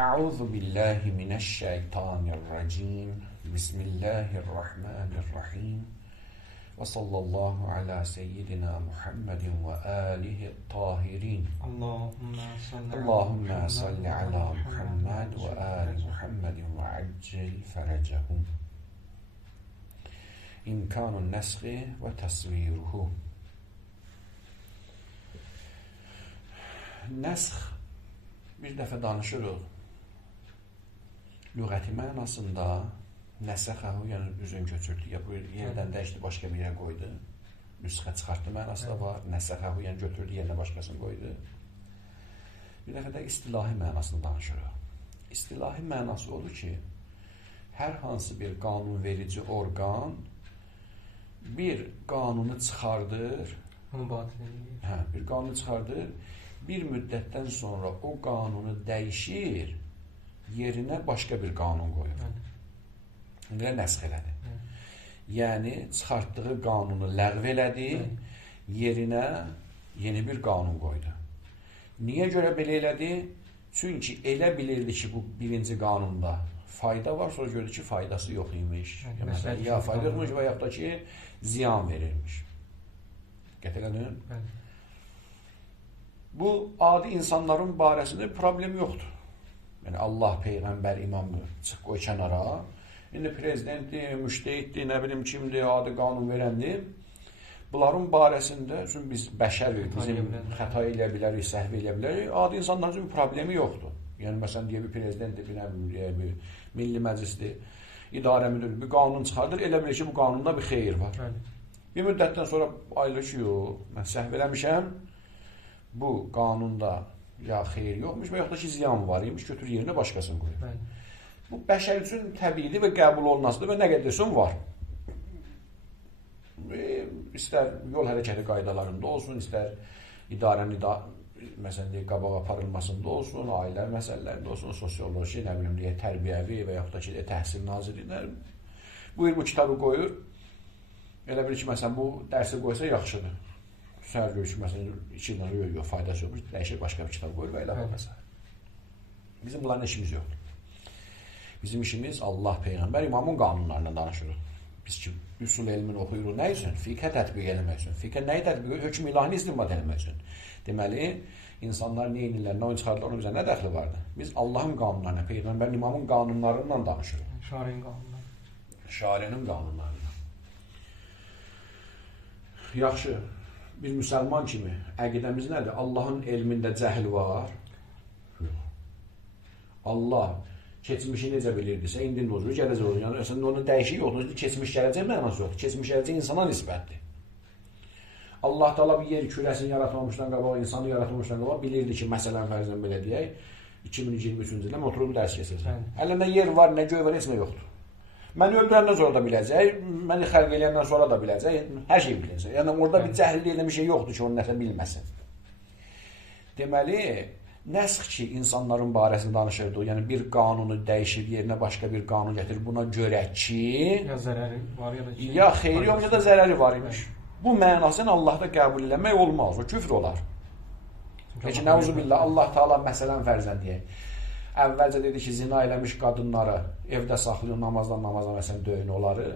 Euzu billahi mineşşeytanirracim. Bismillahirrahmanirrahim. Ve sallallahu ala seyyidina Muhammedin ve alihi tahirin. Allahümme salli ala Muhammed ve ali Muhammedin ve accil ferecehum. İmkanun neshi ve tasviruhu. Nəsx bir dəfə danışırıq. Lüğəti mənasında nəsəxəhu, yəni üzün köçürdü. Ya bu yerdən dəyişdi, başqa bir yerə qoydu. Nüsxə çıxartdı mənası da var. Nəsəxəhu, yəni götürdü, yerinə başqasını qoydu. Bir dəfə də istilahi mənasını danışırıq. İstilahi mənası odur ki, hər hansı bir qanunverici orqan bir qanunu çıxardır. Bir qanunu çıxardır. Bir müddətdən sonra o qanunu dəyişir, yerinə başqa bir qanun qoyur. İndi nəsx elədi. Yəni, çıxartdığı qanunu ləğv elədi, yerinə yeni bir qanun qoydu. Niyə görə belə elədi? Çünki elə bilirdi ki, bu birinci qanunda fayda var, sonra gördü ki, faydası yox imiş. Ya fayda yoxmuş və yaxud da ki, ziyan verirmiş. Qət elədin? Bu, adi insanların barəsində problem yoxdur. Yəni, Allah, Peyğəmbər, imamı çıx qoy kənara. İndi prezidentdir, müştehiddir, nə bilim kimdir, adi qanun verəndir. Bunların barəsində, çünki biz bəşərik, bizim xəta eləyə bilərik, səhv eləyə bilərik. Adi insanların üçün bir problemi yoxdur. Yəni, məsələn, deyək bir prezidentdir, bir milli məclisdir, idarə müdürü bir qanun çıxardır, elə bilir ki, bu qanunda bir xeyir var. Bir müddətdən sonra ayılır ki, yox, mən səhv eləmişəm, bu qanunda ya xeyir yoxmuş və yaxud da ki, ziyan var imiş, götür yerinə başqasını qoyur. Bu, bəşər üçün təbiidir və qəbul olunasıdır və nə qədərsin var. İstər yol hərəkəti qaydalarında olsun, istər idarənin məsələn, qabaq aparılmasında olsun, ailə məsələlərində olsun, sosioloji, nə bilim, tərbiyəvi və yaxud da ki, təhsil nazirliyi. Buyur, bu kitabı qoyur. Elə bilir ki, məsələn, bu dərsi qoysa yaxşıdır. Səhər görüşü, məsələn, 2 ildən yox, faydası yoxdur, dəyişir, başqa bir kitab qoyur və elə olmasa. Bizim bunların işimiz yoxdur. Bizim işimiz Allah, Peyğəmbər, imamın qanunlarından danışırıq. Biz ki, üsul elmini oxuyuruq nə üçün? Fiqhə tətbiq eləmək üçün. Fiqhə nəyi tətbiq edir? Hökm ilahini istinbat eləmək üçün. Deməli, insanlar nə edirlər, nə oyun çıxardılar, onun bizə nə dəxli vardır? Biz Allahın qanunlarına, Peyğəmbərin, imamın qanunlarından danışırıq. Şari'nin qanunları. Şari'nin qanunlarından. Yaxşı. Bir müsəlman kimi əqidəmiz nədir? Allahın elmində cəhl var. Allah keçmişi necə bilirdisə, indi nə olur, gələcək olur. Yəni, əslində onun dəyişik yoxdur. Keçmiş gələcək mənası yoxdur. Keçmiş gələcək insana nisbətdir. Allah Teala bir yer kürəsini yaratmamışdan qabaq, insanı yaratmamışdan qabaq bilirdi ki, məsələn, fərzən belə deyək, 2023-cü ildə oturub dərs keçəcək. Əlində yer var, nə göy var, heç nə yoxdur. Məni öldürəndən sonra da biləcək, məni xəlq eləyəndən sonra da biləcək, hər şey biləcək. Yəni, orada bir cəhil deyilən bir şey yoxdur ki, onu nəsə bilməsin. Deməli, nəsx ki, insanların barəsində danışırdı, yəni bir qanunu dəyişib, yerinə başqa bir qanun gətirir, buna görə ki, ya zərəri var, ya da ki, ya xeyri yox, ya da zərəri var imiş. Bu mənasını Allahda qəbul eləmək olmaz, o küfr olar. Peki, nəuzubillah, Allah Teala məsələn fərzən deyək. Əvvəlcə dedi ki, zina eləmiş qadınları evdə saxlayın, namazdan namaza məsələn döyün onları.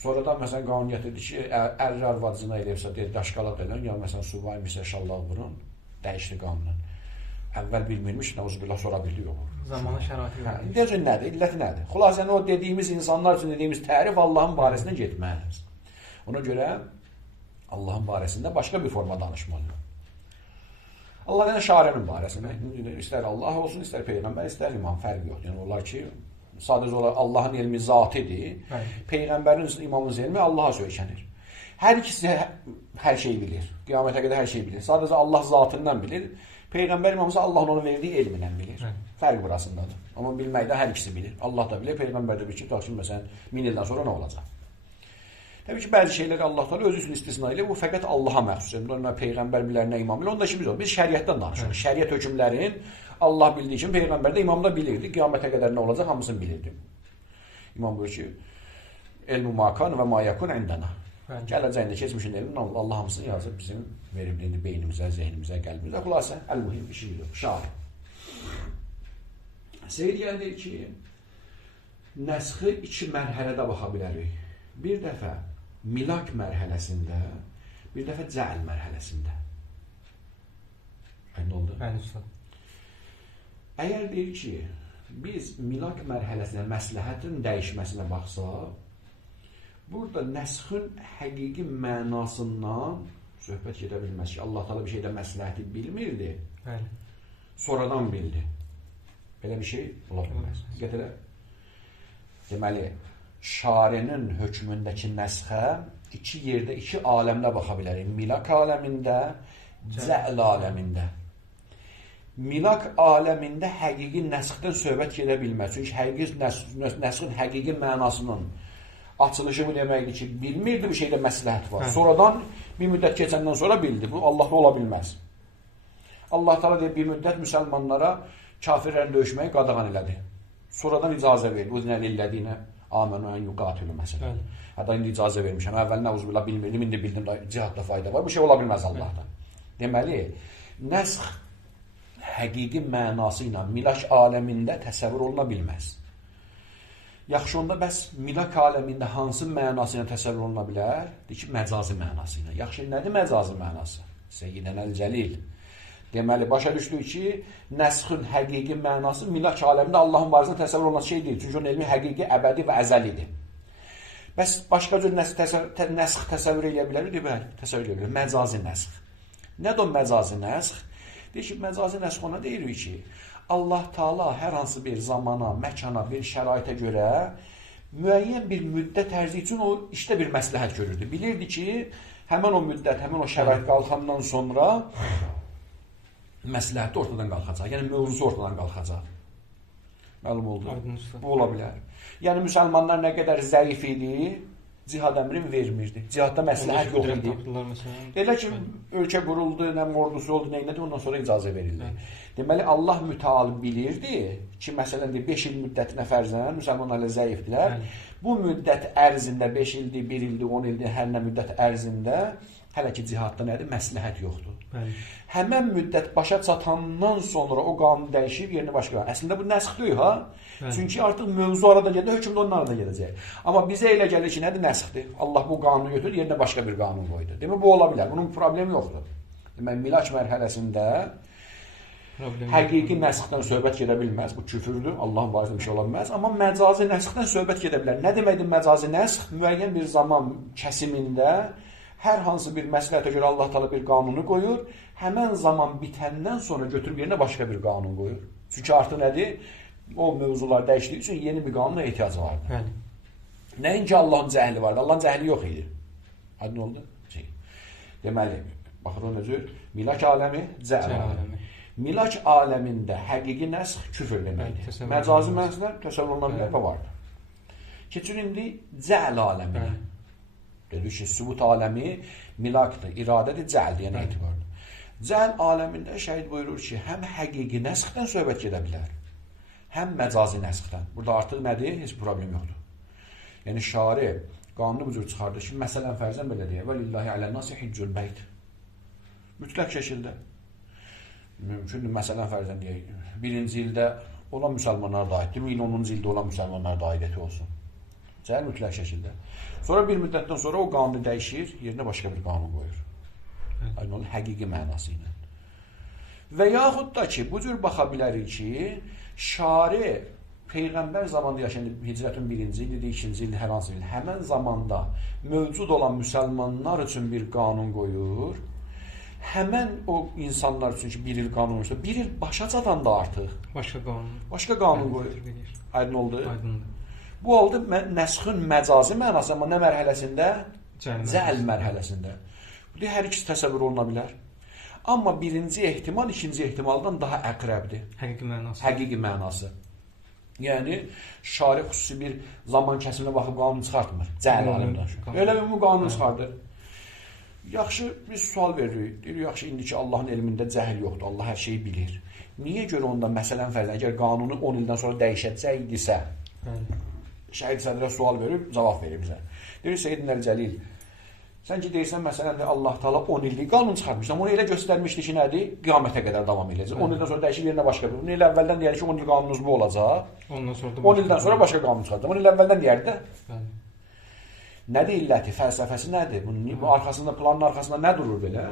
Sonradan məsələn qanun gətirdi ki, ərli arvad zina eləyirsə, deyir, daşqalaq elən, ya məsələn subayın bir şallah vurun, dəyişdi qanunu. Əvvəl bilmirmiş, nəuzubillah, sonra bildi yox. Zamanı şəraiti verir. Deyəcək nədir, illəti nədir? Xülasəni o dediyimiz insanlar üçün dediyimiz tərif Allahın barəsində getməz. Ona görə Allahın barəsində başqa bir forma danışmalıyıq. Allah yəni şari'nin barəsində, istər Allah olsun, istər Peyğəmbər, istər imam, fərq yoxdur. Yəni, onlar ki, sadəcə olaraq Allahın elmi zatidir, Peyğəmbərin, imamın elmi Allaha söykənir. Hər ikisi hər şey bilir, qiyamətə qədər hər şey bilir. Sadəcə Allah zatından bilir, Peyğəmbər imamısa Allahın onu verdiyi elmindən bilir. Fərq burasındadır. Amma bilməkdə hər ikisi bilir. Allah da bilir, Peyğəmbər də bilir ki, məsələn, 1000 ildən sonra nə olacaq? Təbii ki, bəzi şeyləri Allah Teala özü üçün istisna ilə, bu fəqət Allaha məxsus. Nə Peyğəmbər bilər, nə imam bilər, onda işimiz yox. Biz şəriətdən danışırıq. Şəriət hökmlərin Allah bildiyi kimi Peyğəmbər də, imam da bilirdi. Qiyamətə qədər nə olacaq, hamısını bilirdi. İmam buyur ki, elmu makan və ma yakun indana. Gələcəyində keçmişin elmin Allah hamısını yazıb bizim verib beynimizə, zehnimizə, qəlbimizə. Xülasə, əl-mühim işimiz yox. Şari. Seyid gəldi ki, nəsxi iki mərhələdə baxa bilərik. Bir dəfə milak mərhələsində, bir dəfə cəl mərhələsində. Nə oldu? Bəli, ustad. Əgər deyir ki, biz milak mərhələsinə məsləhətin dəyişməsinə baxsaq, burada nəsxin həqiqi mənasından söhbət gedə bilməz ki, Allah Teala bir şeydə məsləhəti bilmirdi, Bəli. sonradan bildi. Belə bir şey ola bilməz. Gətirə. Deməli, şarinin hökmündəki nəsxə iki yerdə, iki aləmdə baxa bilərik. Milak aləmində, cəl aləmində. Milak aləmində həqiqi nəsxdən söhbət gedə bilməz. Çünki həqiqi nəsxin həqiqi mənasının açılışı bu deməkdir ki, bilmirdi bu şeydə məsləhət var. Sonradan bir müddət keçəndən sonra bildi. Bu Allahda ola bilməz. Allah Teala deyir, bir müddət müsəlmanlara kafirlərin döyüşməyi qadağan elədi. Sonradan icazə verdi. O dinə lillədinə amenu ən yuqatilu məsələn. Hətta indi icazə vermişəm. Əvvəlində uzbillah bilmirdim, indi bildim da cihadda fayda var. Bu şey ola bilməz Allahda. Deməli, nəsx həqiqi mənası ilə milak aləmində təsəvvür oluna bilməz. Yaxşı onda bəs milak aləmində hansı mənası ilə təsəvvür oluna bilər? Deyir ki, məcazi mənası ilə. Yaxşı, nədir məcazi mənası? Seyyidən Əl-Cəlil. Deməli, başa düşdük ki, nəsxin həqiqi mənası milak aləmində Allahın varlığında təsəvvür olunan şey deyil. Çünki onun elmi həqiqi, əbədi və əzəlidir. Bəs başqa cür nəsx təsəvvür edə bilərik? Deyir, bəli, təsəvvür edə bilərik. Məcazi nəsx. Nədir o məcazi nəsx? Deyir ki, məcazi nəsx ona deyirik ki, Allah Taala hər hansı bir zamana, məkana, bir şəraitə görə müəyyən bir müddət tərzi üçün o işdə bir məsləhət görürdü. Bilirdi ki, həmən o müddət, həmən o şərait qalxandan sonra məsləhəti ortadan qalxacaq. Yəni, mövzusu ortadan qalxacaq. Məlum oldu. Bu ola bilər. Yəni, müsəlmanlar nə qədər zəif idi, cihad əmri vermirdi. Cihadda məsləhət yox idi. Elə ki, ölkə quruldu, nə ordusu oldu, nə elədi, ondan sonra icazə verildi. Deməli, Allah mütəal bilirdi ki, məsələn, 5 il müddətinə fərzən, müsəlmanlar zəifdilər. Bu müddət ərzində, 5 ildir, 1 ildir, 10 ildir, hər nə müddət ərzində, hələ ki, cihadda nədir? Məsləhət yoxdur. Həmən müddət başa çatandan sonra o qanun dəyişib, yerini başqa. Əslində, bu nəsx deyil, ha? Çünki artıq mövzu arada gedir, hökm də onun arada gedəcək. Amma bizə elə gəlir ki, nədir? Nəsxdir. Allah bu qanunu götürür, yerinə başqa bir qanun qoydu. Demək, bu ola bilər. Bunun problemi yoxdur. Demək, milak mərhələsində həqiqi nəsxdən söhbət gedə bilməz. Bu küfürdür. Allahın varlığında bir şey ola bilməz. Amma məcazi nəsxdən söhbət gedə bilər. Nə deməkdir məcazi nəsx? Müəyyən bir zaman kəsimində hər hansı bir məsləhətə görə Allah Teala bir qanunu qoyur, həmən zaman bitəndən sonra götürüb yerinə başqa bir qanun qoyur. Çünki artıq nədir? O mövzular dəyişdiyi üçün yeni bir qanuna ehtiyacı vardır. Nəinki Allahın cəhli vardır, Allahın cəhli yox idi. Hadi nə oldu? Deməli, baxır o necə? Milak aləmi, cəhl aləmi. Milak aləmində həqiqi nəsx küfür deməkdir. Məcazi məsələ təsəvvür olunan bilər və vardır. Keçin indi cəhl aləminə. Dedik ki, sübut aləmi milakdır, iradədir, cəldir, yəni etibardır. Cəl aləmində şəhid buyurur ki, həm həqiqi nəsxdən söhbət gedə bilər, həm məcazi nəsxdən. Burada artıq nədir? Heç problem yoxdur. Yəni, şari qanunu bu cür çıxardır ki, məsələn, fərzən belə deyək, və lillahi alənnasi hiccül bəyt. Mütləq şəkildə. Mümkündür, məsələn, fərzən deyək, birinci ildə olan müsəlmanlar da aiddir, 1010-cu ildə olan müsəlmanlar da aidiyyəti olsun. Cəl mütləq şəkildə. Sonra bir müddətdən sonra o qanunu dəyişir, yerinə başqa bir qanun qoyur. Aynı onun həqiqi mənası ilə. Və yaxud da ki, bu cür baxa bilərik ki, şari Peyğəmbər zamanında yaşayan hicrətin 1-ci ildir, 2-ci ildir, hər hansı il, həmən zamanda mövcud olan müsəlmanlar üçün bir qanun qoyur. Həmən o insanlar üçün ki, bir il qanun qoyursa, bir il başa çatanda artıq başqa qanun qoyur. Aydın oldu? Aydındır. Bu oldu nəsxin məcazi mənası, amma nə mərhələsində? Cəl mərhələsində. Bu hər ikisi təsəvvür oluna bilər. Amma birinci ehtimal ikinci ehtimaldan daha əqrəbdir. Həqiqi mənası. Yəni, şari xüsusi bir zaman kəsiminə baxıb qanun çıxartmır. Cəl aləmdə. Elə bir qanun çıxardır. Yaxşı, biz sual veririk. Deyirik, yaxşı, indiki Allahın elmində cəhil yoxdur. Allah hər şeyi bilir. Niyə görə onda məsələn fərdən, əgər qanunu 10 ildən sonra dəyişəcəkdisə, şəhid sədrə sual verib, cavab verir bizə. Deyir, Seyyid Əl-Cəlil, Sən ki deyirsən məsələn də Allah Taala 10 illik qanun çıxartmışdı. Onu elə göstərmişdi ki, nədir? Qiyamətə qədər davam edəcək. 10 ildən sonra dəyişir yerinə başqa bir. Bunu elə əvvəldən deyər ki, 10 il qanununuz bu olacaq. Ondan sonra da 10 ildən sonra başqa qanun çıxartacaq. Onu elə əvvəldən deyərdi də. Bəli. Nədir illəti, fəlsəfəsi nədir? Bunun arxasında, planın arxasında nə durur belə?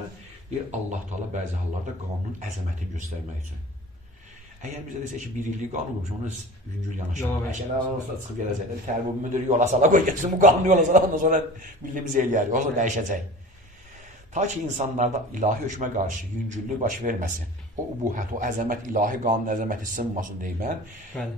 Deyir Allah Taala bəzi hallarda qanunun əzəmətini göstərmək üçün. Əgər bizə desə ki, 1 illik qanun qoymuş, onu yüngül yanaşır. Əşələr olsa çıxıb gələcəklər. Tərbi müdür yola sala qoy getsin, bu qanunu yola sala, ondan sonra millimiz eləyər, yoxsa dəyişəcək. Ta ki insanlarda ilahi hökmə qarşı yüngüllük baş verməsin. O ubuhət, o əzəmət, ilahi qanun əzəməti sınmasın deyib mən.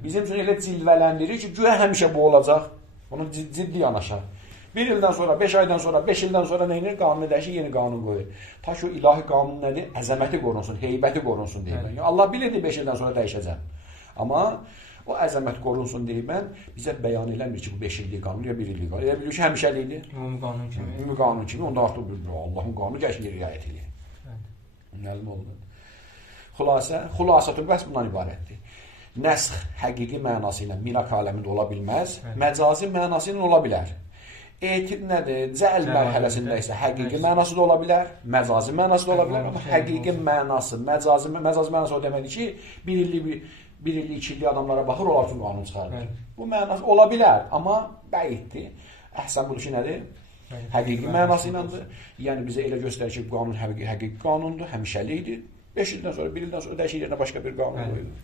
Bizim üçün elə cilvələndirir ki, güya həmişə bu olacaq. Onu ciddi yanaşar. 1 ildən sonra, 5 aydan sonra, 5 ildən sonra nə edir? Qanunu dəyişir, yeni qanun qoyur. Ta ki o ilahi qanun nədir? Əzəməti qorunsun, heybəti qorunsun deyib mən. Allah bilirdi 5 ildən sonra dəyişəcəm. Amma o əzəmət qorunsun deyib mən, bizə bəyan eləmir ki, bu 5 illik qanun ya 1 illik qanun. Elə bilir ki, həmişəlikdir. Ümumi qanun kimi. Ümumi qanun kimi, onda artıq Allahın qanunu gəşmir riayət edir. Məlum oldu. Xülasətül bəs bundan ibarətdir. Nəsx həqiqi mənası ilə mirak aləmində ola bilməz, məcazi mənası ilə ola bilər. Etib nədir? Cəl mərhələsində isə həqiqi mənası da ola bilər, məcazi mənası da ola bilər. Amma həqiqi mənası, məcazi mənası o deməkdir ki, 1 illik, 2 illik adamlara baxır, onlar üçün qanun çıxardır. Bu mənası ola bilər, amma bəiddir. Əhsən budur ki, nədir? Həqiqi mənası ilədir. Yəni bizə elə göstərir ki, bu qanun həqiqi qanundur, həmişəlikdir. 5 ildən sonra, 1 ildən sonra dəyişir yerinə başqa bir qanun qoyulur.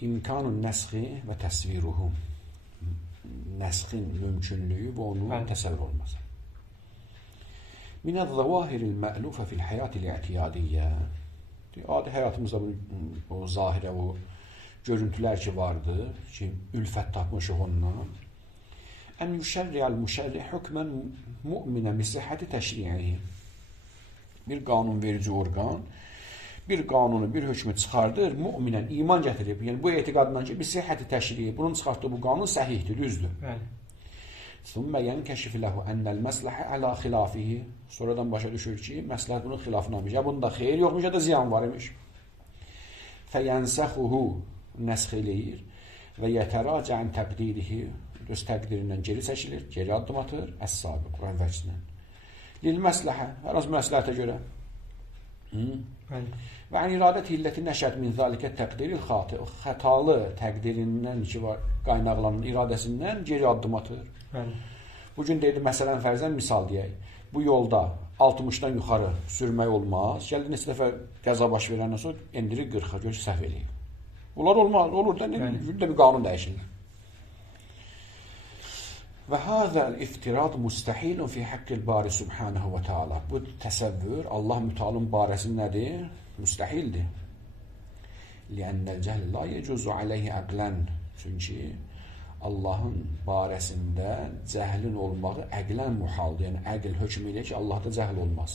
İmkanun nəsxi və təsviruhu. Nəsxin mümkünlüyü və onun təsəvvür olması. Minəz-zəvahiril mə'lufə fil həyatil i'tiyadiyyə. Adi həyatımızda o zahirə, o görüntülər ki vardır, ki ülfət tapmışıq ondan. Ən yüşərriyəl müşərrih hükmən mü'minə misihəti təşri'i. Bir qanun verici orqan bir qanunu, bir hökmü çıxardır, müminən iman gətirib. Yəni bu etiqadla ki, bir sihhəti təşriyi, bunun çıxartdığı bu qanun səhihdir, düzdür. Thumma yankashifu lahu anna al-maslaha ala khilafihi. Sonradan başa düşür ki, məsləhət bunun xilafındamış. Ya bunda xeyir yoxmuş, ya da ziyan var imiş. Fəyansəxuhu nəsx eləyir və yətəraca an təqdirihi, öz təqdirindən geri çəkilir, geri addım atır, əs-sabiq, Quran vəcdindən. Lil-məsləhə, hər hansı məsləhətə görə. Və an iradəti illəti nəşət min zalikə təqdiril xati, xətalı təqdirindən ki var, qaynaqlanan iradəsindən geri addım atır. Bugün deyildi, məsələn, fərzən misal deyək, bu yolda 60-dan yuxarı sürmək olmaz, gəldi neçə dəfə qəza baş verəndən sonra endirir 40-a, gör ki, səhv eləyir. Bunlar olmaz, olur da bir qanun dəyişilir. Və həzəl iftirad müstəhilun fi haqqil bari subhanahu və teala. Bu təsəvvür Allah mütealın barəsindədir, müstəhildir. Li'annəl cəhl la yecuzu aleyhi əqlən. Çünki Allahın barəsində cəhlin olmağı əqlən muhaldır. Yəni əql hökm eləyir ki, Allahda cəhl olmaz.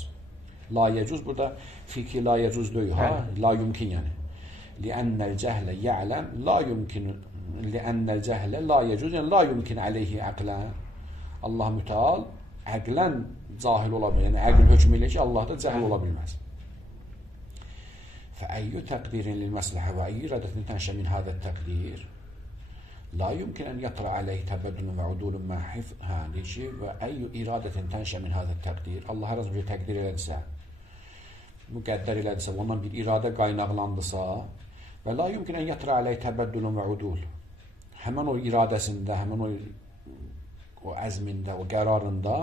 La yecuz burada fiqhi la yecuz deyil, la yumkin yəni. Li'annəl cəhlə ya'ləm la yumkin. Li'annəl cəhlə la yecuz, yəni la yumkin aleyhi əqlən. Allah müteal əqlən cahil ola bilmez. Yəni əql hökm eləyir ki, Allahda cəhl ola bilməz. Fəəyyü təqdirin lil-məsləhə və əyyü iradətin tənşə min hədət təqdir la yumkin ən yatra aleyhi təbəddülün və udulun məhif deyir ki, və əyyü iradətin tənşə min hədət təqdir Allah hər az bir təqdir elədirsə, müqəddər elədirsə, ondan bir iradə qaynaqlandısa və la yumkin ən yatra aleyhi təbəddülün və udul həmən o iradəsində, həmən o əzmində, o qərarında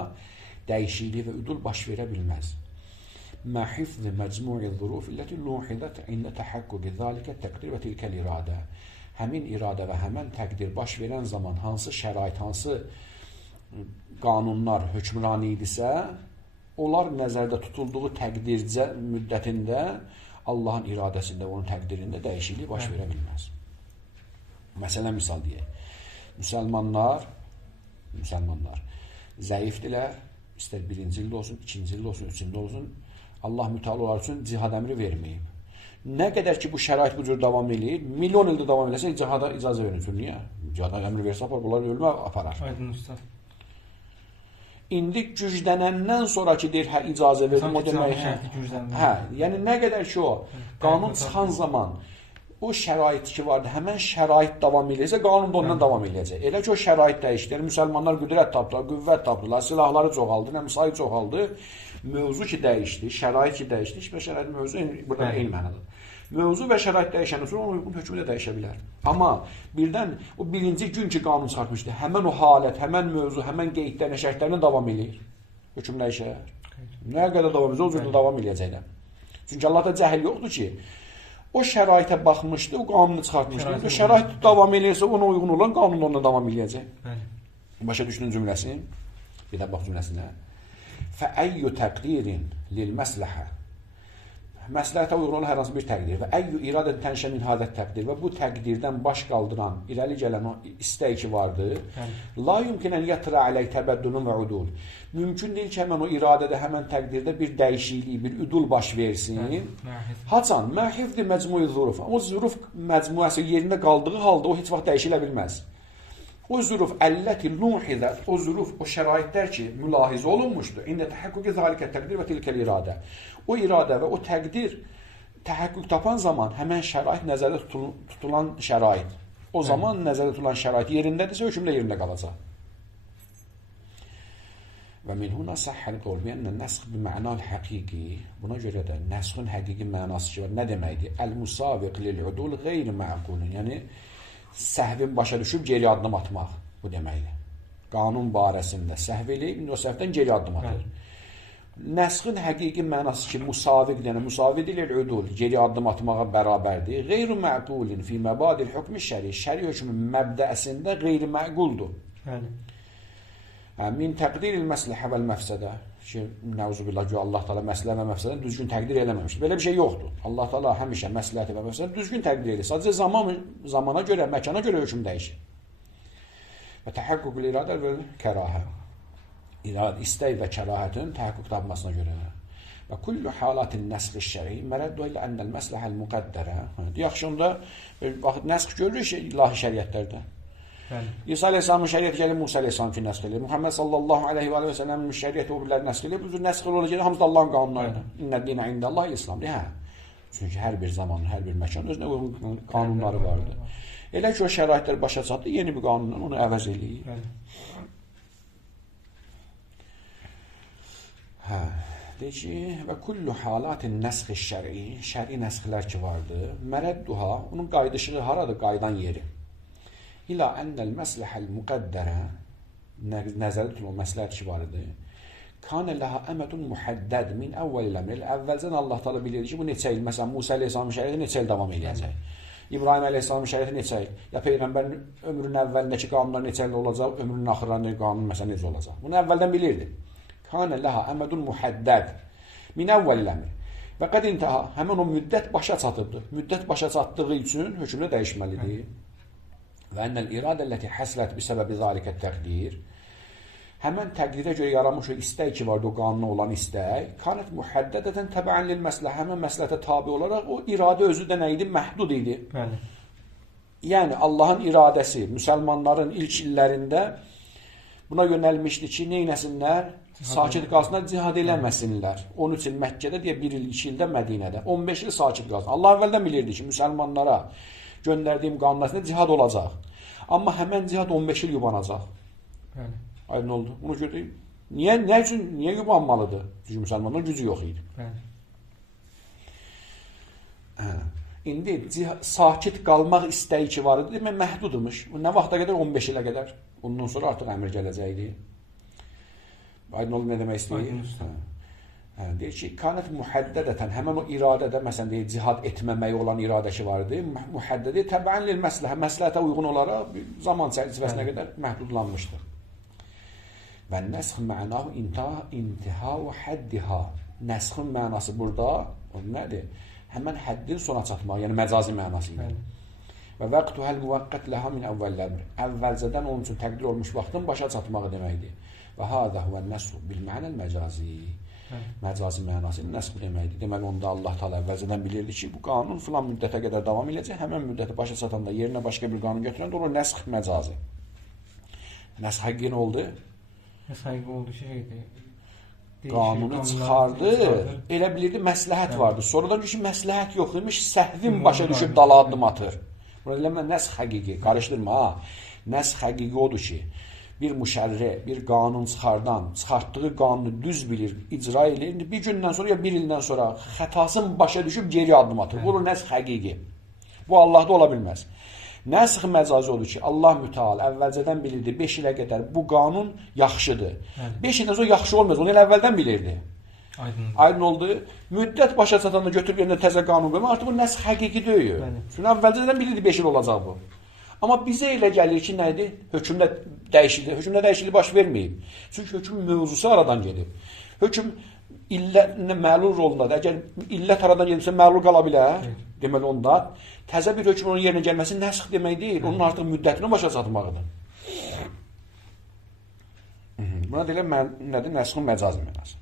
dəyişiklik və udul baş verə bilməz. Mə hifzi məcmui zuruf illəti luhidət ində təhəqqüqi zəlikə təqdir və tilkəl iradə. Həmin iradə və həmən təqdir baş verən zaman hansı şərait, hansı qanunlar hökmrani idisə, onlar nəzərdə tutulduğu təqdircə müddətində Allahın iradəsində, onun təqdirində dəyişiklik baş verə bilməz. Məsələn, misal deyək. Müsəlmanlar zəifdirlər, istər 1-ci ildə olsun, 2-ci ildə olsun, 3-cü ildə olsun, Allah mütəala olar üçün cihad əmri verməyib. Nə qədər ki bu şərait bu cür davam eləyir, milyon ildə davam eləsə cihada icazə verir. Niyə? Cihada əmri versə bunlar ölümə aparar. Aydın ustad. İndi güclənəndən sonraki deyir, hə icazə verdim o demək. Hə, yəni nə qədər ki o qanun çıxan zaman o şərait ki vardı, həmən şərait davam eləyəcək, qanun da ondan davam eləyəcək. Elə ki o şərait dəyişdi, müsəlmanlar qüdrət tapdılar, qüvvət tapdılar, silahları çoxaldı, nəmsayı çoxaldı. Mövzu ki dəyişdi, şərait ki dəyişdi, heç bir şərait mövzu burada eyni mənadır. Mövzu və şərait dəyişəndən sonra onun uyğun hökmü də dəyişə bilər. Amma birdən o birinci gün ki qanun çıxartmışdı, həmən o halət, həmən mövzu, həmən qeydlərlə, şərtlərlə davam eləyir. Hökm dəyişər. Nə qədər davam edəcək, o cürdə davam eləyəcəklər. Çünki Allahda cəhil yoxdur ki, o şəraitə baxmışdı, o qanunu çıxartmışdı. O şərait davam eləyirsə, ona uyğun olan qanun onunla davam eləyəcək. Başa düşdüyün cümləsi? Bir də bax cümləsinə. فَأَيُّ تَقْدِيرٍ لِلْمَسْلَحَةِ Məsləhətə uyğun olan hər hansı bir təqdir və əyyü iradə tənşə min hadət təqdir və bu təqdirdən baş qaldıran, irəli gələn o istək ki vardır, la yumkinən yətrə ələk təbəddünün və udul. Mümkün deyil ki, həmən o iradədə, həmən təqdirdə bir dəyişiklik, bir udul baş versin. Haçan? Məhifdir məcmui zuruf. O zuruf məcmuəsi yerində qaldığı halda o heç vaxt dəyişilə bilməz. O züruf əlləti nuhizət, o züruf, o şəraitlər ki, mülahizə olunmuşdur. İndə təhəkküqi zalikə təqdir və tilkəl iradə. O iradə və o təqdir təhəkkük tapan zaman həmən şərait nəzərdə tutulan şərait. O zaman nəzərdə tutulan şərait yerindədirsə, hökmdə yerində qalacaq. Və min huna səhhəl qol biyənnə nəsx bi mənal həqiqi. Buna görə də nəsxin həqiqi mənası ki var. Nə deməkdir? Əl-musaviq lil-udul qeyri məqulun. Yəni, səhvin başa düşüb geri addım atmaq bu deməkdir. Qanun barəsində səhv eləyib, indi o səhvdən geri addım atır. Nəsxin həqiqi mənası ki, musaviq deyənə, musaviq ilə udul, geri addım atmağa bərabərdir. Qeyri məqulin fi məbadil hükmü şəri, şəri hökmü məbdəsində qeyri məquldur. Min təqdiril məsləhə vəl məfsədə ki, nəuzubillah ki, Allah Teala məsləh və məfsədən düzgün təqdir eləməmişdir. Belə bir şey yoxdur. Allah Teala həmişə məsləhəti və məfsədən düzgün təqdir edir. Sadəcə zamana görə, məkana görə hökm dəyişir. Və təhəqqüqül iradə və kərahə. İstək və kərahətin təhəqqüq tapmasına görə. Və kullu halatin nəsxi şəri mərəddu ilə ənəl məsləhəl müqəddərə. Yaxşı, onda nəsx görürük ilahi şəriətlərdə. İsa Aleyhisselamın şəriyyəti gəlib Musa Aleyhisselam ki, nəsx edir. Muhammed sallallahu aleyhi və səlləmin şəriyyəti o birləri nəsx edir. Bu cür nəsx olacaq, hamısı da Allahın qanunlarıdır. İnnə dinə ində Allah İslamdır. Hə. Çünki hər bir zamanın, hər bir məkanın özünə uyğun qanunları vardır. Elə ki, o şəraitlər başa çatdı, yeni bir qanunla onu əvəz eləyir. Hə. Deyir ki, və kullu halatin nəsxi şəri, şəri nəsxlər ki vardır, mərədduha, onun qayıdışığı haradır, qayıdan yeri. İlə ənəl məsləhəl müqəddərə, nəzərdə tutulan məsləhət ki vardır, kanə ləhə əmədun muhəddəd min əvvəl əmril, əvvəlcən Allah Teala bilirdi ki, bu neçə il, məsələn, Musa Aleyhisselamın şəriyyəti neçə il davam eləyəcək, İbrahim Aleyhisselamın şəriyyəti neçə il, ya Peyğəmbərin ömrünün əvvəlindəki qanunlar neçə il olacaq, ömrünün axırlarındakı qanun məsələn necə olacaq. Bunu əvvəldən bilirdi. Kanə ləhə əmədun muhəddəd min əvvəl əmr. Və qəd intəhə, həmən o müddət başa çatıbdır. Müddət başa çatdığı üçün hökmdə dəyişməlidir. Və ənəl iradə ləti həsrət bi səbəbi zalikə təqdir. Həmən təqdirə görə yaranmış o istək ki vardı, o qanuna olan istək, kanət mühəddədətən təbəən lil məsləh, həmən məsləhətə tabi olaraq o iradə özü də nə idi? Məhdud idi. Bəli. Yəni, Allahın iradəsi müsəlmanların ilk illərində buna yönəlmişdi ki, neynəsinlər? Sakit qalsınlar, cihad eləməsinlər. 13 il Məkkədə, deyə 1 il, 2 ildə Mədinədə. 15 il sakit qalsın. Allah əvvəldən bilirdi ki, müsəlmanlara göndərdiyim qanunlarında cihad olacaq. Amma həmən cihad 15 il yubanacaq. Bəli. Aydın oldu. Bunu görəyim. Niyə yubanmalıdır? Çünki müsəlmanların gücü yox idi. Bəli. İndi sakit qalmaq istəyi ki var idi, demək məhdudmuş. Nə vaxta qədər? 15 ilə qədər. Ondan sonra artıq əmr gələcəkdi. Aydın oldu nə demək istəyir? Deyir ki, kanət mühəddədətən, həmən o iradədə, məsələn, deyir, cihad etməməyi olan iradə ki vardı, mühəddədi təbəən lil məsləhə, məsləhətə uyğun olaraq zaman çərçivəsinə qədər məhdudlanmışdır. Və nəsxin mənahu intihə və həddiha. Nəsxin mənası burada, o nədir? Həmən həddin sona çatmaq, yəni məcazi mənası ilə. Və vəqtuhəl müvəqqət ləhə min əvvəllər. Əvvəlcədən onun üçün təqdir olmuş vaxtın başa çatmağı deməkdir. Və hədə huvə nəsxu bil mənəl məcazi. Məcazi mənası nəsx deməkdir. Deməli onda Allah Taala əvvəlcədən bilirdi ki, bu qanun filan müddətə qədər davam edəcək. Həmin müddəti başa çatanda yerinə başqa bir qanun götürəndə olur nəsx məcazi. Nəsx həqiqi nə oldu? Həqiqi oldu şeydir. Qanunu çıxardı. Elə bilirdi məsləhət vardı. Sonradan ki məsləhət yox imiş, səhvin başa düşüb dala addım atır. Buna deyilmə nəsx həqiqi, qarışdırma ha. Nəsx həqiqi odur ki, bir müşərri, bir qanun çıxartdığı qanunu düz bilir, icra edir. Bir gündən sonra ya bir ildən sonra xətasın başa düşüb geri addım atır. Bu olur nəsx həqiqi. Bu Allahda ola bilməz. Nəsx məcazi odur ki, Allah Müteala əvvəlcədən bilirdi 5 ilə qədər bu qanun yaxşıdır. 5 ildən sonra yaxşı olmaz, onu elə əvvəldən bilirdi. Aydın oldu. Müddət başa çatanda götürüb yerində təzə qanun qoyma, artıq bu nəsx həqiqi deyil. Çünki əvvəlcədən bilirdi 5 il olacaq bu. Amma bizə elə gəlir ki, nə idi? Hökmdə dəyişiklik. Hökmdə dəyişiklik baş verməyib. Çünki hökm mövzusu aradan gedib. Hökm illət məlul rolundadır. Əgər illət aradan gedibsə məlul qala bilər. Deməli onda təzə bir hökmün onun yerinə gəlməsi nəsx demək deyil. Onun artıq müddətini başa çatmaqdır. Buna deyilən nədir? Nəsxin məcazi mənası.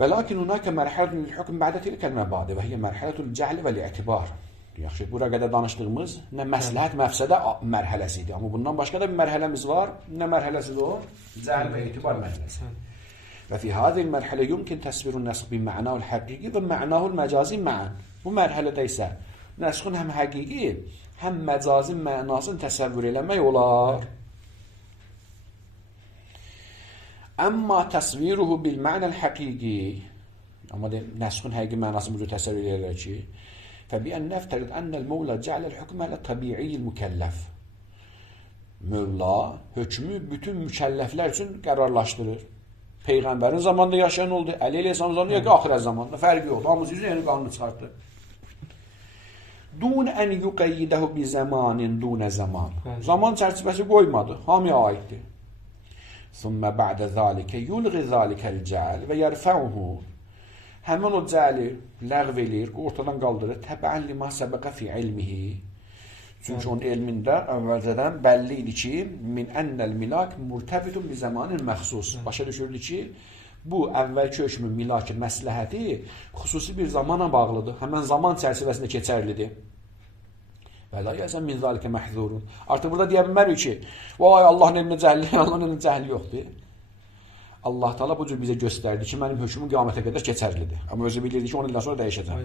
Və lakin hunaka mərhələtun lil-hukm ba'da tilkal məbadi və hiyə mərhələtul cəhl və l-i'tibar. Yaxşı, bura qədər danışdığımız nə məsləhət məfsədə mərhələsi idi. Amma bundan başqa da bir mərhələmiz var. Nə mərhələsidir o? Cəhl və etibar mərhələsi. Və fi hadhihi mərhələ yumkin təsvirun nəsx bi mə'nahu l-həqiqi və mə'nahu l-məcazi ma'an. Bu mərhələdə isə nəsxin həm həqiqi, həm məcazi mənasını təsəvvür eləmək olar. Amma təsviruhu bil mə'nəl həqiqi, amma nəsxin həqiqi mənasını burada təsəvvür eləyirlər ki, فبأن نفترض أن المولى جعل الحكم على الطبيعي المكلف. Mövla hökmü bütün mükəlləflər üçün qərarlaşdırır. Peyğəmbərin zamanında yaşayan oldu, Əli Əleyhisselam zamanında yox, axirət zamanında fərqi yoxdur. Hamısı üzrə yeni qanunu çıxartdı. Dun en yuqayyidahu bi zamanin dun zaman. Zaman çərçivəsi qoymadı, hamıya aiddir. Thumma ba'da zalika yulghi zalikal cəl və yerfa'uhu. Həmin o cəli ləğv eləyir, ortadan qaldırır. Təbəən lima səbəqə fi ilmihi. Çünki onun elmində əvvəlcədən bəlli idi ki, min ennəl milak murtəbitun bi zamanin məxsus. Başa düşürdü ki, bu əvvəlki hökmün milaki məsləhəti xüsusi bir zamana bağlıdır. Həmən zaman çərçivəsində keçərlidir. Və la yəsən min zalikə məhzurun. Artıq burada deyə bilmərik ki, vay Allahın elmində cəhli, Allahın elmində cəhli yoxdur. Allah Taala bu cür bizə göstərdi ki, mənim hökmüm qiyamətə qədər keçərlidir. Amma özü bilirdi ki, 10 ildən sonra dəyişəcək.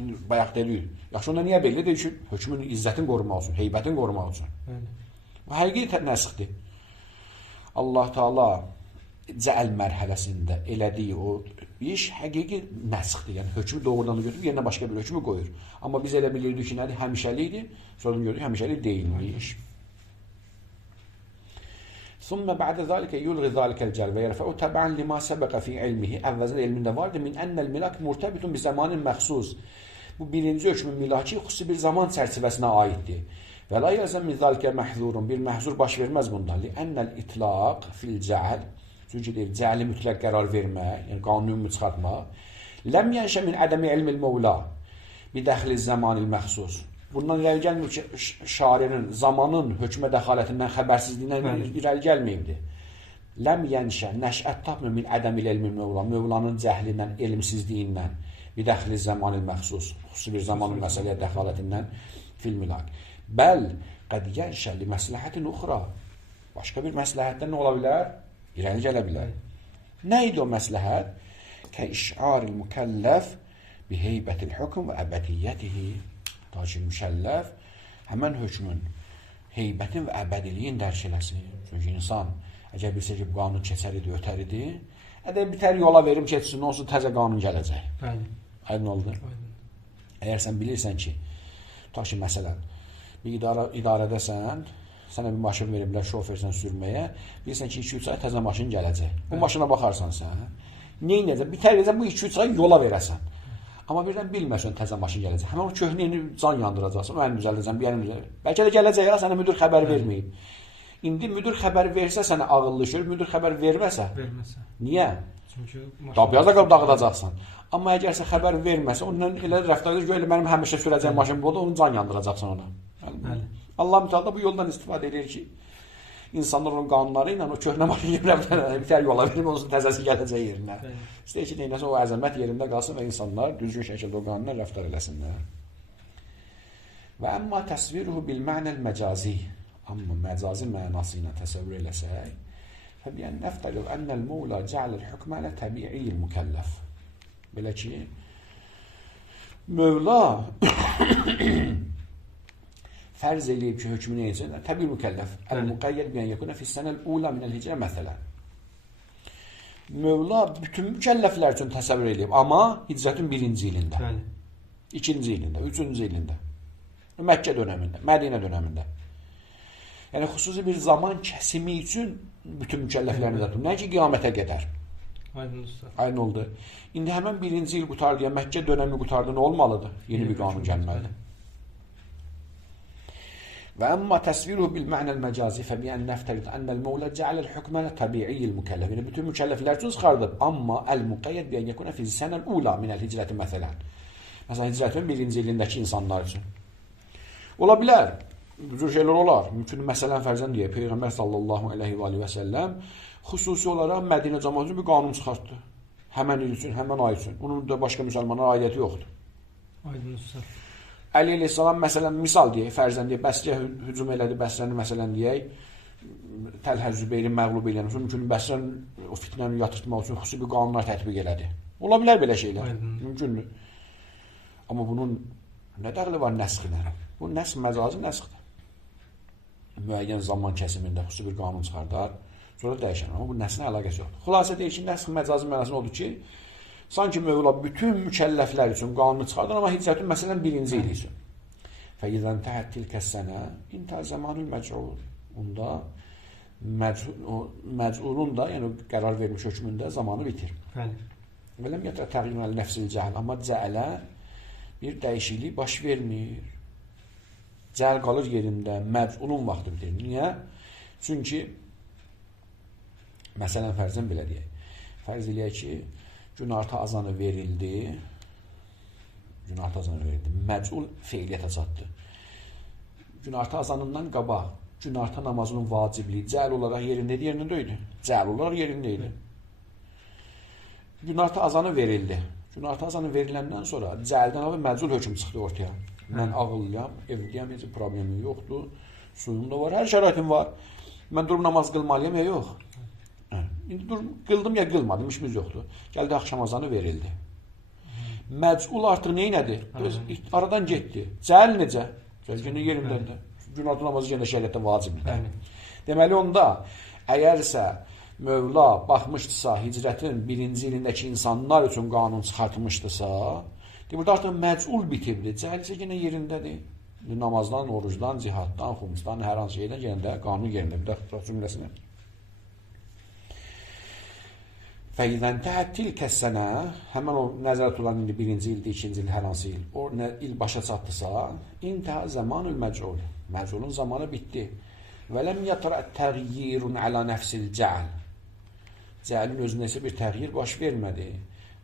İndi bayaq deyil. Yaxşı onda niyə belə deyir ki, hökmün izzətini qorumaq üçün, heybətini qorumaq üçün. Bu həqiqi nəsxdir. Allah Taala cəəl mərhələsində elədiyi o iş həqiqi nəsxdir. Yəni hökmü doğrudan götürüb yerinə başqa bir hökmü qoyur. Amma biz elə bilirdik ki, nədir? Həmişəlikdir. Sonra gördük həmişəlik deyilmiş. ثم بعد ذلك يلغي ذلك الجل ويرفع تبعا لما سبق في علمه əvvəlcədən elmində vardı min ennel milak murtabitun bi zamanin məxsus. Bu birinci hökmün milaki xüsusi bir zaman çərçivəsinə aiddir. Və la yəzəm min zalika mahzurun, bir məhzur baş verməz bundan. Li ennel itlaq fil cəhl, çünki deyir cəhli mütləq qərar vermək, yəni qanunu çıxartmaq. Ləm yənşə min ədəmi ilmil mevla bi dəxli zamanil məxsus. Bundan irəli gəlmir ki, şairin zamanın hökmə dəxalətindən, xəbərsizliyindən irəli gəlməyibdir. Ləm yənşə, nəşət tapmır min ədəmil elmin mövla, mövlanın cəhlindən, elmsizliyindən, bidəxli zamanil məxsus, xüsusi bir zamanın məsələyə dəxalətindən filmilak. Bəl, qəd yənşə li məsləhətin uxra. Başqa bir məsləhətdən nə ola bilər? İrəli gələ bilər. Nə idi o məsləhət? Kə işaril mükəlləf bi heybətil hükm və əbədiyyətihi. Ta ki, müşəlləf həmən hökmün heybətin və əbədiliyin dərk eləsin. Çünki insan, əgər bilsə ki, bu qanun keçər idi, ötər idi, əgər bitər yola verim keçsin, olsun təzə qanun gələcək. Aydın oldu? Əgər sən bilirsən ki, ta ki, məsələn, bir idarədəsən, sənə bir maşın veriblər, şofersən sürməyə, bilirsən ki, 2-3 ay təzə maşın gələcək. Bu maşına baxarsan sən, neynəcək? Bitər edəcək, bu 2-3 ay yola verəsən. Amma birdən bilməsən təzə maşın gələcək. Həmən o köhnəyini can yandıracaqsan, mən düzəldəcəm, bir yerim düzəldəcəm. Bəlkə də gələcək ya, sənə müdür xəbər verməyib. İndi müdür xəbər versə sənə ağıllı işir, müdür xəbər verməsə. Niyə? Çünki biraz da qalıb dağıdacaqsan. Amma əgərsə xəbər verməsə, ondan elə rəftar edir ki, elə mənim həmişə sürəcəyim maşın budur, onu can yandıracaqsan ona. Allah mütəalda bu yoldan istifadə edir ki, insanlar onun qanunları ilə o köhnə maşın bir tər yola verir, onun təzəsi gələcək yerinə. İstəyir ki, neynəsə o əzəmət yerində qalsın və insanlar düzgün şəkildə o qanunla rəftar eləsinlər. Və əmma təsviruhu bil mənəl məcazi, amma məcazi mənası ilə təsəvvür eləsək, fəbiyən nəftəliv ənəl mevla cəaləl hükmə alə təbiiyil mükəlləf. Belə ki, Mövla fərz eləyib ki, hökmü neyəcək? Təbii mükəlləf. Əl-müqəyyəd biyən yəkuna fissənəl ula minəl hicrə məsələn. Mövla bütün mükəlləflər üçün təsəvvür eləyib, amma hicrətin 1-ci ilində, 2-ci ilində, 3-cü ilində, Məkkə dönəmində, Mədinə dönəmində. Yəni, xüsusi bir zaman kəsimi üçün bütün mükəlləflərini də tutub. Nə ki, qiyamətə qədər. Aydın oldu. İndi həmən 1-ci il qutardı, ya Məkkə dönəmi qutardı, nə olmalıdır? Yeni bir qanun gəlməlidir. Və əmma təsviruhu bil mənəl məcazi fəbiyən nəftərid ənəl mevla cəaləl hükmənə təbiiyyil mükəlləf. Yəni, bütün mükəlləflər üçün çıxardıb. Amma əl-müqəyyəd biyən yəkunə fizzənəl ula minəl hicrəti məsələn. Məsələn, hicrətin 1-ci ilindəki insanlar üçün. Ola bilər, bu cür şeylər olar. Mümkün məsələn fərzən deyə Peyğəmbər sallallahu aleyhi və səlləm xüsusi olaraq Mədinə cəmaəti üçün bir qanun çıxartdı. Həmən il üçün, həmən ay üçün. Onun da başqa müsəlmanlara aidiyyəti yoxdur. Aydın. Əli əleyhissalam məsələn misal deyək, fərzən deyək, Bəsrəyə hücum elədi, Bəsrəni məsələn deyək, Təlhə Zübeyri məğlub eləyən üçün mümkün Bəsrəni o fitnəni yatırtmaq üçün xüsusi bir qanunlar tətbiq elədi. Ola bilər belə şeylər. Mümkündür. Amma bunun nə dəxli var nəsxinə? Bu nəsx məcazi nəsxdir. Müəyyən zaman kəsimində xüsusi bir qanun çıxardar, sonra dəyişən. Amma bu nəsxinə əlaqəsi yoxdur. Xülasə deyək ki, nəsx məcazi mənasında odur ki, sanki Mövla bütün mükəlləflər üçün qanunu çıxardır, amma hicrətin məsələn 1-ci ili üçün. Fəizən təhət tilkə sənə intə zəmanül məc'ul. Onda məc'ulun da, yəni qərar vermiş hökmündə zamanı bitir. Və ləm yətə təğyinə nəfsil cəhəl. Amma cəhələ bir dəyişiklik baş vermir. Cəhəl qalır yerində, məc'ulun vaxtı bitir. Niyə? Çünki məsələn fərzən belə deyək. Fərz eləyək ki, günorta azanı verildi. Məc'ul feiliyyətə çatdı. Günorta azanından qabaq günorta namazının vacibliyi cəl olaraq yerindeydi, yerində idi. Cəl olaraq yerindeydi. Günorta azanı verildi. Günorta azanı veriləndən sonra cəldən abi məc'ul hökm çıxdı ortaya. Mən ağıllıyam, evliyəm, heç problemim yoxdur. Suyum da var, hər şəraitim var. Mən durub namaz qılmalıyam ya yox. İndi dur, qıldım ya qılmadım, işimiz yoxdur. Gəldi, axşam azanı verildi. Məc'ul artıq neynədir? Aradan getdi. Cəl necə? Cəl yerindədir. Günorta namazı yenə şəriətdə vacibdir. Deməli onda, əgərsə Mövla baxmışdısa, hicrətin 1-ci ilindəki insanlar üçün qanun çıxartmışdısa, burada artıq məc'ul bitirdi. Cəl isə yenə yerindədir. Namazdan, orucdan, cihaddan, xumsdan, hər hansı şeydən yenə də qanun yerində. Bir də cümləsini. Fəizən təhət tilkə sənə, həmən o nəzərət olan indi 1-ci ildir, 2-ci il, hər hansı il, o il başa çatdısa, intəhə zəmanül məc'ul. Məc'ulun zamanı bitdi. Və ləm yətrə təğyirun alə nəfsil cəl. Cəlin özündə isə bir təğyir baş vermədi.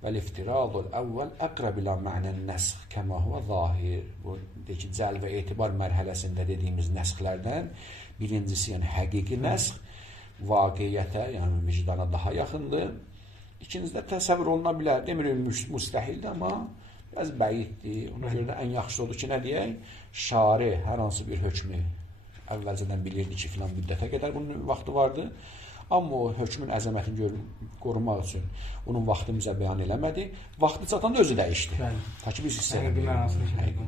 Və liftiradul əvvəl əqrəb ilə mənən nəsx kəmə huvə zahir. Bu, deyək ki, cəl və etibar mərhələsində dediyimiz nəsxlərdən birincisi, yəni həqiqi nəsx, vaqiyyətə, yəni vicdana daha yaxındır. İkincisi də təsəvvür oluna bilər. Demirim müstəhildir, amma biraz bəyiddir. Ona görə də ən yaxşısı odur ki, nə deyək? Şari hər hansı bir hökmü əvvəlcədən bilirdi ki, filan müddətə qədər bunun vaxtı vardı. Amma o hökmün əzəmətini qorumaq üçün onun vaxtını bizə bəyan eləmədi. Vaxtı çatan da özü dəyişdi. Ta ki biz hissə eləməyik.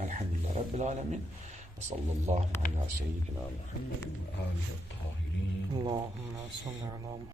Elhamdülillah Rabbil aləmin. Və sallallahu alə seyyidina Muhammedin və alihi və tahirin. Allahümme salli ala